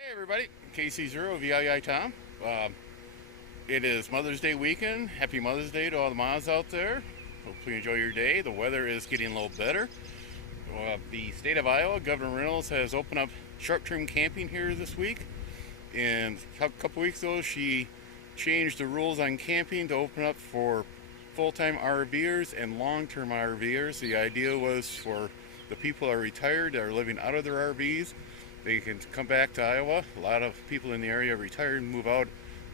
Hey everybody, KC0VII Tom. It is Mother's Day weekend. Happy Mother's Day to all the moms out there. Hopefully you enjoy your day. The weather is getting a little better. The state of Iowa, Governor Reynolds has opened up short-term camping here this week. And a couple weeks ago she changed the rules on camping to open up for full-time RVers and long-term RVers. The idea was for the people who are retired, that are living out of their RVs, they can come back to Iowa. A lot of people in the area retired and move out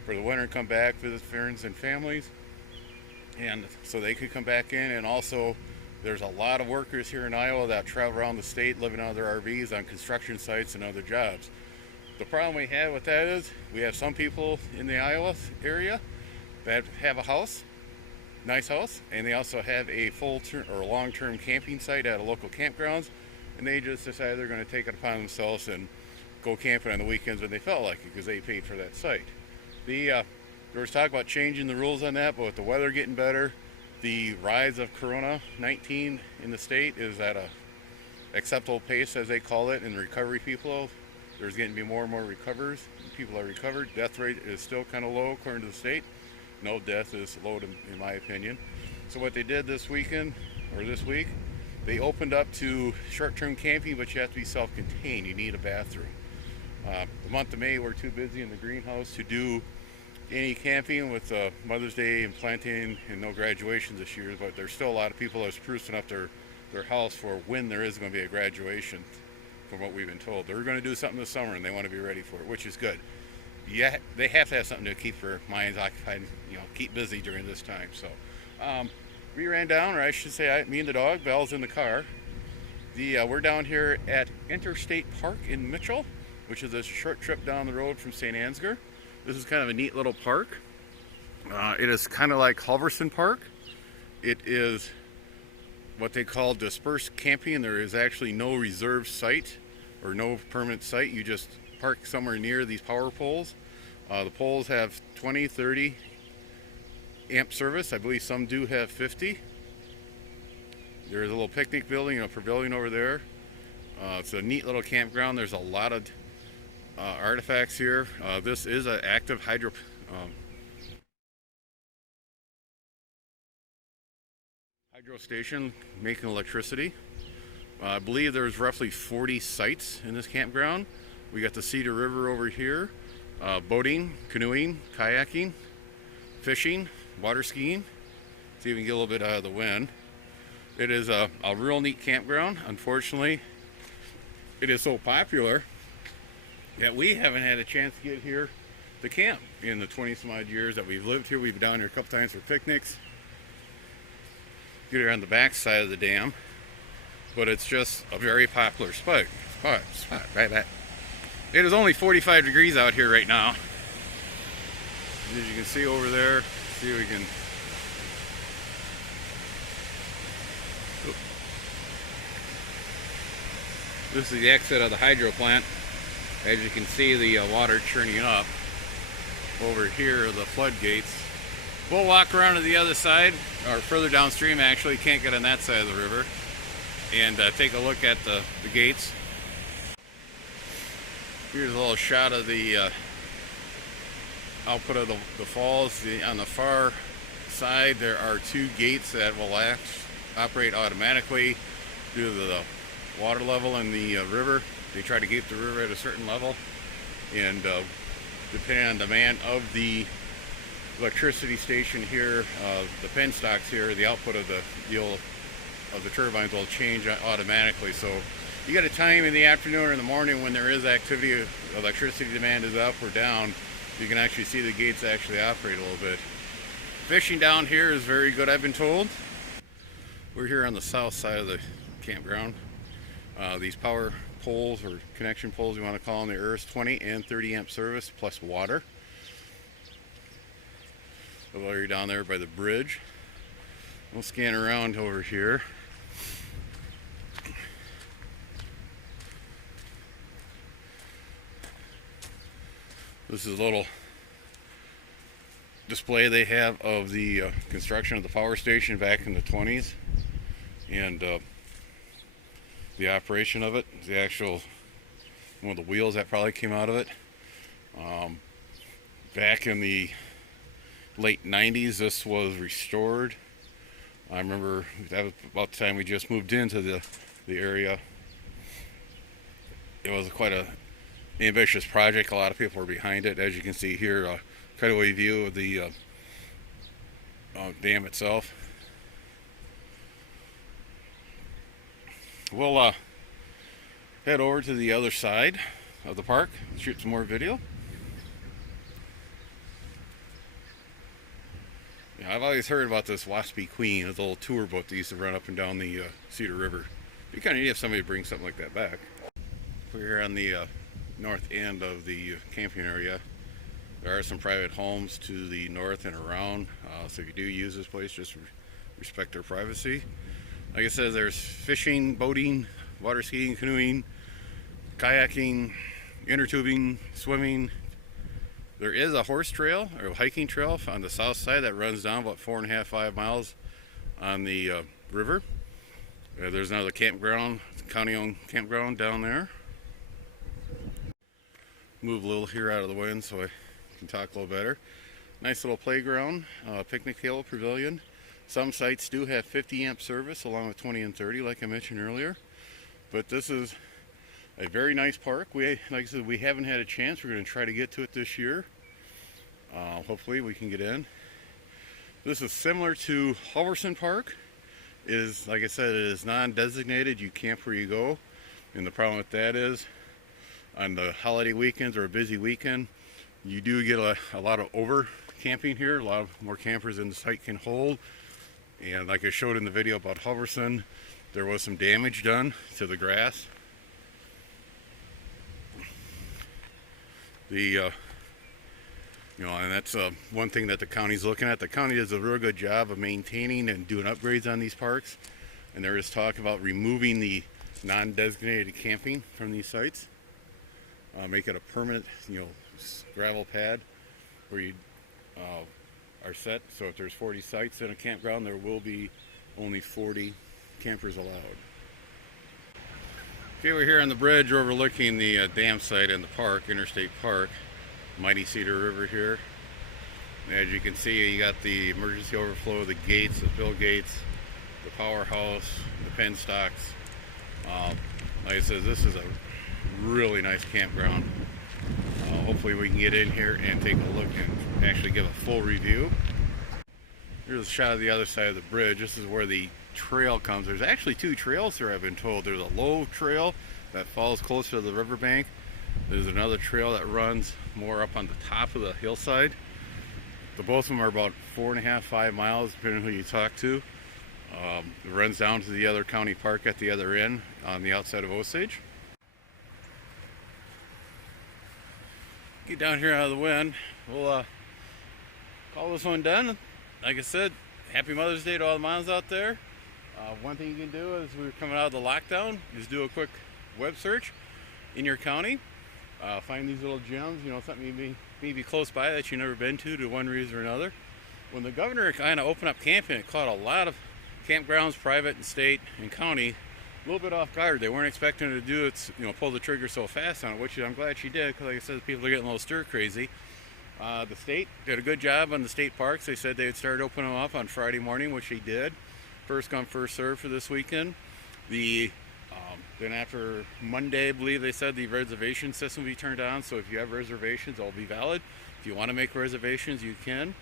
for the winter, come back, visit friends and families. And so they could come back in. And also, there's a lot of workers here in Iowa that travel around the state living out of their RVs on construction sites and other jobs. The problem we have with that is we have some people in the Iowa area that have a house, nice house, and they also have a full-term or long-term camping site at a local campgrounds. And they just decided they're going to take it upon themselves and go camping on the weekends when they felt like it because they paid for that site. There was talk about changing the rules on that, but with the weather getting better, the rise of Corona-19 in the state is at a acceptable pace, as they call it, and recovery people, there's getting to be more and more recovers. People are recovered. Death rate is still kind of low according to the state. No death is low in my opinion. So what they did this weekend, or this week, they opened up to short-term camping, but you have to be self-contained. You need a bathroom. The month of May, we're too busy in the greenhouse to do any camping with Mother's Day and planting and no graduations this year, but there's still a lot of people that are sprucing up their house for when there is going to be a graduation, from what we've been told. They're going to do something this summer, and they want to be ready for it, which is good. Yeah, they have to have something to keep their minds occupied, keep busy during this time. So, we ran down, or I should say, me and the dog, Val's in the car. We're down here at Interstate Park in Mitchell, which is a short trip down the road from St. Ansgar. This is kind of a neat little park. It is kind of like Halverson Park. It is what they call dispersed camping. There is actually no reserved site or no permanent site. You just park somewhere near these power poles. The poles have 20, 30 amp service. I believe some do have 50. There's a little picnic building, a pavilion over there. It's a neat little campground. There's a lot of artifacts here. This is an active hydro station making electricity. I believe there's roughly 40 sites in this campground. We got the Cedar River over here. Boating, canoeing, kayaking, fishing, water skiing. See if we can get a little bit out of the wind. It is a real neat campground. Unfortunately, it is so popular that we haven't had a chance to get here to camp in the 20 some odd years that we've lived here. We've been down here a couple times for picnics. Get here on the back side of the dam, but it's just a very popular spot right at. It is only 45 degrees out here right now. As you can see over there, see if we can. This is the exit of the hydro plant. As you can see, the water churning up. Over here are the floodgates. We'll walk around to the other side, or further downstream actually, can't get on that side of the river, and take a look at the gates. Here's a little shot of the output of the falls. On the far side there are two gates that will operate automatically due to the water level in the river. They try to keep the river at a certain level, and depending on demand of the electricity station here, the penstocks here, the output of the turbines will change automatically. So you got a time in the afternoon or in the morning when there is activity, electricity demand is up or down, you can actually see the gates actually operate a little bit. Fishing down here is very good, I've been told. We're here on the south side of the campground. These power poles, or connection poles you want to call them, they're 20 and 30 amp service plus water. So while you're down there by the bridge, we'll scan around over here. This is a little display they have of the construction of the power station back in the 20s, and the operation of it, the actual one of the wheels that probably came out of it. Back in the late 90s, this was restored. I remember that was about the time we just moved into the area. It was quite a ambitious project. A lot of people were behind it. As you can see here, a cutaway view of the dam itself. We'll head over to the other side of the park, shoot some more video. Yeah, I've always heard about this Waspy Queen, the little tour boat that used to run up and down the Cedar River. It'd be kind of neat if somebody brings something like that back. We're here on the north end of the camping area. There are some private homes to the north and around, so if you do use this place, just respect their privacy. Like I said, there's fishing, boating, water skiing, canoeing, kayaking, inner tubing, swimming. There is a horse trail or a hiking trail on the south side that runs down about 4.5–5 miles on the river. There's another campground, county-owned campground down there. Move a little here out of the wind so I can talk a little better. Nice little playground, picnic table, pavilion. Some sites do have 50 amp service along with 20 and 30 like I mentioned earlier. But this is a very nice park. Like I said, we haven't had a chance. We're going to try to get to it this year. Hopefully we can get in. This is similar to Halverson Park. It is, like I said, it is non-designated. You camp where you go. And the problem with that is on the holiday weekends or a busy weekend, you do get a lot of over camping here. A lot of more campers than the site can hold. And like I showed in the video about Halverson, there was some damage done to the grass. And that's one thing that the county's looking at. The county does a real good job of maintaining and doing upgrades on these parks. And there is talk about removing the non-designated camping from these sites. Make it a permanent, gravel pad where you are set. So if there's 40 sites in a campground, there will be only 40 campers allowed. Okay, we're here on the bridge overlooking the dam site in the park, Interstate Park. Mighty Cedar River here. As you can see, you got the emergency overflow, the gates, the fill gates, the powerhouse, the penstocks. Like I said, this is a really nice campground. Hopefully we can get in here and take a look and actually give a full review. Here's a shot of the other side of the bridge. This is where the trail comes. There's actually two trails here, I've been told. There's a low trail that falls closer to the riverbank. There's another trail that runs more up on the top of the hillside. Both of them are about 4.5–5 miles, depending on who you talk to. It runs down to the other county park at the other end on the outside of Osage. Get down here out of the wind. We'll call this one done. Like I said, happy Mother's Day to all the moms out there. One thing you can do as we're coming out of the lockdown is do a quick web search in your county. Find these little gems, something you may be close by that you've never been to one reason or another. When the governor kind of opened up camping, it caught a lot of campgrounds, private and state and county, a little bit off guard. They weren't expecting her to do it, pull the trigger so fast on it, which I'm glad she did, because like I said, people are getting a little stir crazy. The state did a good job on the state parks. They said they would start opening them up on Friday morning, which they did. First come, first serve for this weekend. Then after Monday, I believe they said the reservation system will be turned on. So if you have reservations, they'll be valid. If you want to make reservations, you can.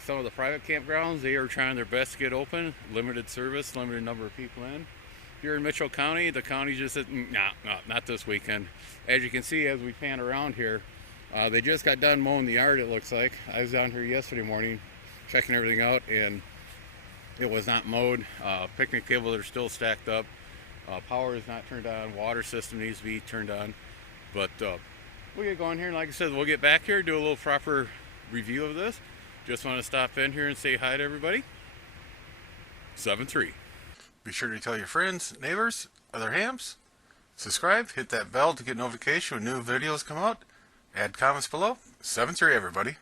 Some of the private campgrounds, they are trying their best to get open. Limited service, limited number of people in. Here in Mitchell County, the county just said, nah, not this weekend. As you can see, as we pan around here, they just got done mowing the yard, it looks like. I was down here yesterday morning checking everything out, and it was not mowed. Picnic tables are still stacked up. Power is not turned on. Water system needs to be turned on. But we'll get going here. And like I said, we'll get back here, do a little proper review of this. Just want to stop in here and say hi to everybody. 7-3. Be sure to tell your friends, neighbors, other hams. Subscribe, hit that bell to get notification when new videos come out. Add comments below. 7-3, everybody.